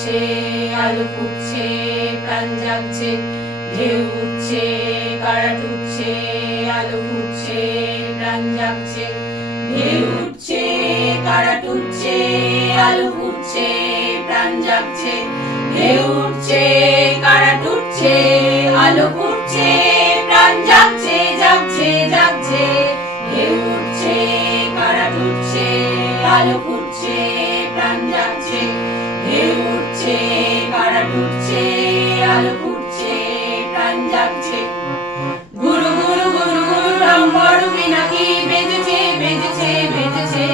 উঠছে আলো ফুটছে প্রাণ জাগছে ঢেউ উঠছে কারাট উঠছে আলো ফুটছে প্রাণ জাগছে ঢেউ উঠছে কারাট উঠছে আলো ফুটছে প্রাণ জাগছে ঢেউ উঠছে কারাট উঠছে আলো ফুটছে প্রাণ জাগছে জাগছে জাগছে ঢেউ উঠছে কারাট উঠছে আলো ফুটছে প্রাণ জাগছে ঢেউ উঠছে কারাট উঠছে আলো ফুটছে প্রাণ জাগছে গুরু গুরু গুরু গুরু রম্বর পিনাকি বেজেছে বেজেছে বেজেছে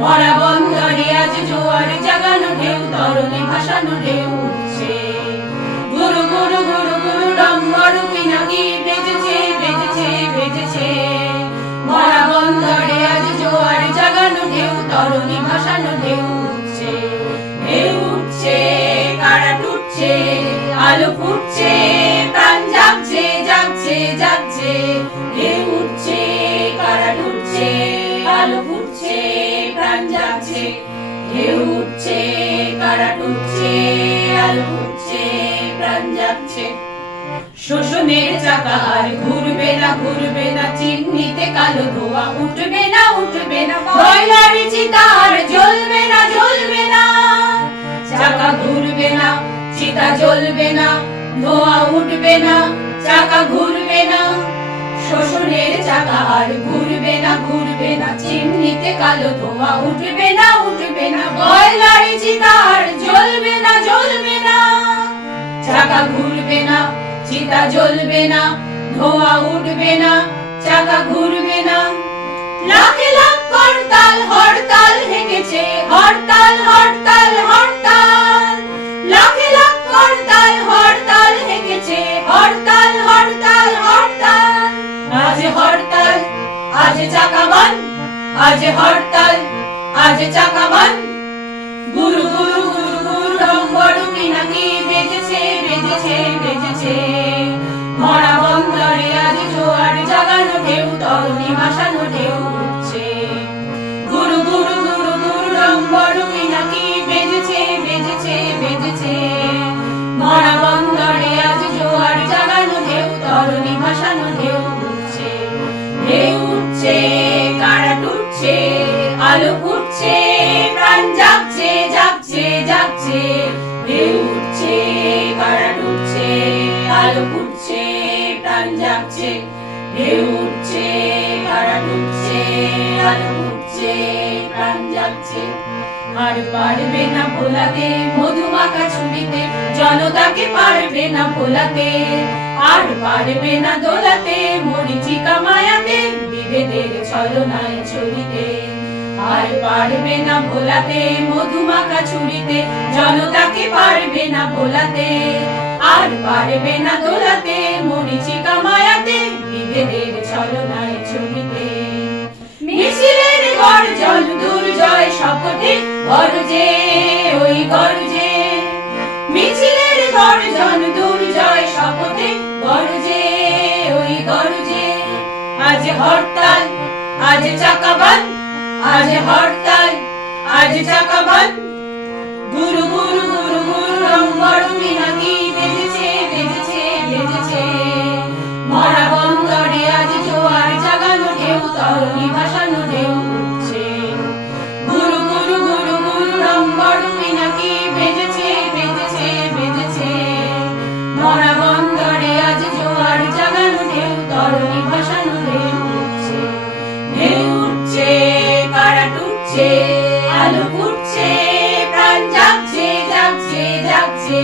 মরা বন্দরে আজ জোয়ার জাগানো ঢেউ তরণী ভাসানো ঢেউ উঠছে গুরু গুরু গুরু গুরু রম্বর পিনাকি বেজেছে বেজেছে বেজেছে মরা বন্দরে আজ জোয়ার জাগানো ঢেউ তরণী ভাসানো ঢেউ উঠছে ঢেউ উঠছে কারাট উঠছে আলো ফুটছে প্রাণ জাগছে জাগছে জাগছে ঢেউ উঠছে কারাট উঠছে আলো ফুটছে প্রাণ জাগছে ঢেউ উঠছে কারাট উঠছে আলো ফুটছে প্রাণ জাগছে শোষণের চাকা আর ঘুরবে না চিমনিতে কালো ধোয়া উঠবে না কয়লার চিতা আর জ্বলবে না চাকা ঘুরবে না চিতা জ্বলবে না ধোয়া উঠবে না চাকা ঘুরবে না শোষণের চাকা আর ঘুরবে না চিমনিতে কালো ধোয়া উঠবে না কয়লার চিতা আর জ্বলবে না চাকা ঘুরবে না চিতা জ্বলবে না ধোয়া উঠবে না চাকা ঘুরবে না লাখে লাখ হরতাল হরতাল হেঁকেছে হরতাল হরতাল হরতাল লাখে লাখ হরতাল হরতাল হেঁকেছে হরতাল হরতাল হরতাল আজ হরতাল আজ চাকা বন্ধ আজ হরতাল আজ চাকা বন্ধ গুরু গুরু গুরু গুরু রম্বর পিনাকি বেজেছে বেজেছে বেজেছে মরা বন্দরে আজ জোয়ার জাগানো ঢেউ তরণী ভাসানো ঢেউ উঠছে গুরু গুরু গুরু গুরু রম্বর পিনাকি বেজেছে বেজেছে বেজেছে মরা বন্দরে আজ জোয়ার জাগানো ঢেউ তরণী ভাসানো ঢেউ উঠছে ঢেউ উঠছে কারাট উঠছে আলো ফুটছে প্রাণ জাগছে জাগছে জাগছে ঢেউ উঠছে কারাট উঠছে আলো ফুটছে প্রাণ জাগছে ঢেউ উঠছে কারাট উঠছে আলো ফুটছে প্রাণ জাগছে আর পারবে না ভোলাতে মধুমাখা ছুরিতে জনতাকে পারবে না ভোলাতে আর পারবে না দোলাতে মরিচিকা মায়াতে বিভেদের ছলনায় ছড়িতে আর পারবে না ভোলাতে মধুমাখা ছুরিতে জনতাকে পারবে না ভোলাতে আর পারবে না দোলাতে মরিচিকা মায়াতে বিভেদের ছলনায় ছড়িতে মিছিলের গর্জন দুর্জয় শপথে গর্জে ওই গর্জে মিছিলের গর্জন দুর্জয় শপথে গর্জে ওই গর্জে আজ হরতাল আজ চাকা বন্ধ আজ হরতাল আজ চাকা বন্ধ গুরু গুরু গুরু গুরু রম্বর পিনাকি বেজেছে বেজেছে বেজেছে মরা বন্দরে আজ জোয়ার জাগানো ঢেউ তরণী ভাসানো ঢেউ উঠছে গুরু গুরু গুরু গুরু রম্বর পিনাকি বেজেছে বেজেছে বেজেছে মরা বন্দরে আজ জোয়ার জাগানো ঢেউ তরণী ভাসানো ঢেউ উঠছে ঢেউ উঠছে কারাট উঠছে আলো ফুটছে প্রাণ জাগছে জাগছে জাগছে